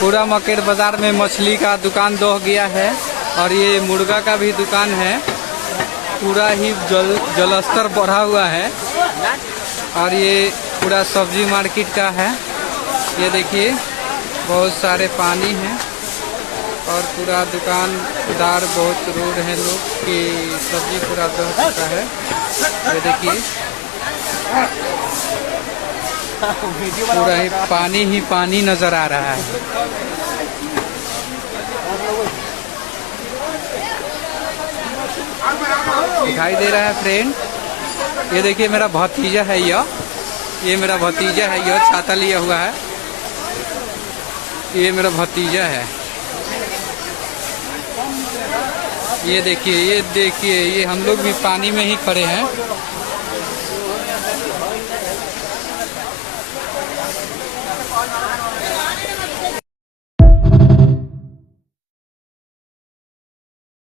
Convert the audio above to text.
पूरा मार्केट बाजार में मछली का दुकान दो गया है और ये मुर्गा का भी दुकान है। पूरा ही जलस्तर बढ़ा हुआ है और ये पूरा सब्जी मार्केट का है। ये देखिए बहुत सारे पानी है और पूरा दुकानदार बहुत रोड है लोग की सब्जी पूरा दह चुका है। ये देखिए पूरा ही पानी नजर आ रहा है। दिखाई दे रहा है फ्रेंड। ये देखिए मेरा भतीजा है, ये मेरा भतीजा है, यह छाता लिया हुआ है। ये मेरा भतीजा है। ये देखिए ये हम लोग भी पानी में ही खड़े हैं।